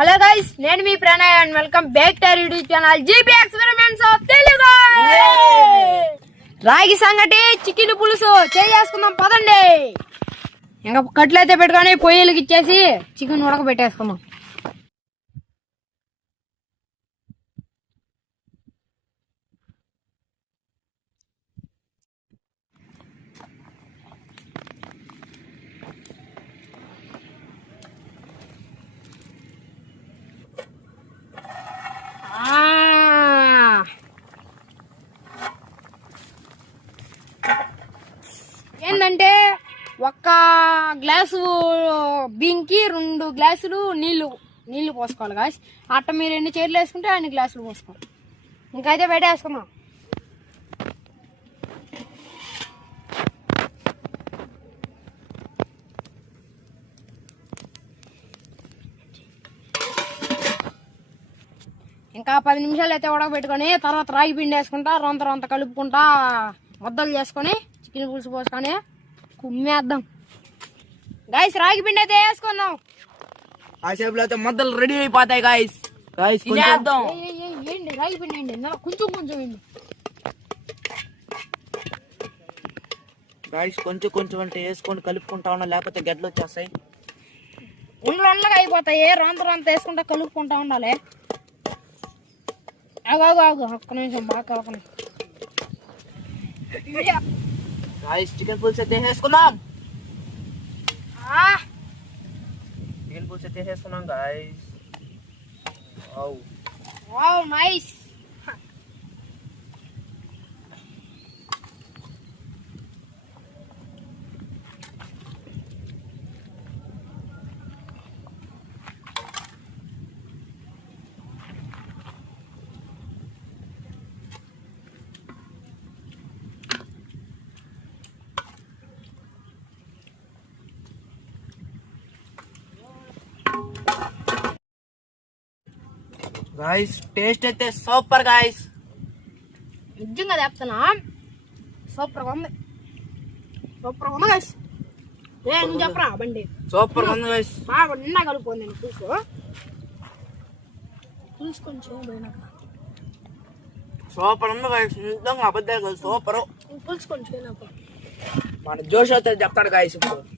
Hello guys, నేను మీ Pranay and welcome back to YouTube channel GB experiments of Telugu. Ragi sangati chicken పులుసు చేసుకుందాం పదండి. ఇంకా కట్లయితే పెట్టుకొని పొయ్యిలకి ఇచ్చేసి చికెన్ ఉడకబెట్టేసుకుందాం. ఏంటంటే ఒక్క గ్లాసు బియ్యంకి 2 గ్లాసులు నీళ్లు పోసుకోవాలి గాయస్. అట్ట మీరు ఎన్ని చీరలు వేసుకుంటే అన్ని గ్లాసులు పోసుకోవాలి. ఇంకైతే పెట్టేసుకున్నాం. ఇంకా 10 నిమిషాలు అయితే ఉడకబెట్టుకొని తర్వాత రాగి పిండి వేసుకుంటా రొంత కలుపుకుంటా ముద్దలు చేసుకొని చికెన్ పులుసు పోసుకొని కుమ్మేద్దాం గాయస్. రాగి పిండి అయితే వేసుకుందాం. ఆ షేపులో అయితే ముద్దలు రెడీ అయిపోతాయి గాయస్. ఏంటి రాగి పిండి అండి, కొంచెం ఏంటి గాయస్, కొంచెం అంటే వేసుకొని కలుపుకుంటా ఉన్నా, లేకపోతే గడ్డలు వచ్చేస్తాయి. ఉండగా అయిపోతాయి. రొంత వేసుకుంటా కలుపుకుంటా ఉండాలి. ఆగు ఒక్క నిమిషం బాగా కలపని. గాయస్, చికెన్ పులుసు అయితే వేసుకుందాం. చికెన్ పులుసు అయితే వేసుకున్నాం guys. Wow nice. Guys, taste అయితే సూపర్ గాయస్. నిజంగా చెప్తున్నా, సూపర్ గా ఉంది గాయస్. నువ్వు చెప్పరా బండి. సూపర్ గా ఉంది గాయస్. బాగా నిండా కలుపుకోండి పులుసు కొంచెం పోయినాక. సూపర్ ఉంది గాయస్, నిజంగా అబద్ధాలు కాదు, సూపర్. పులుసు కొంచెం పోయినాక మన జోష్ అయితే చెప్తాడు గాయస్. ఇప్పుడు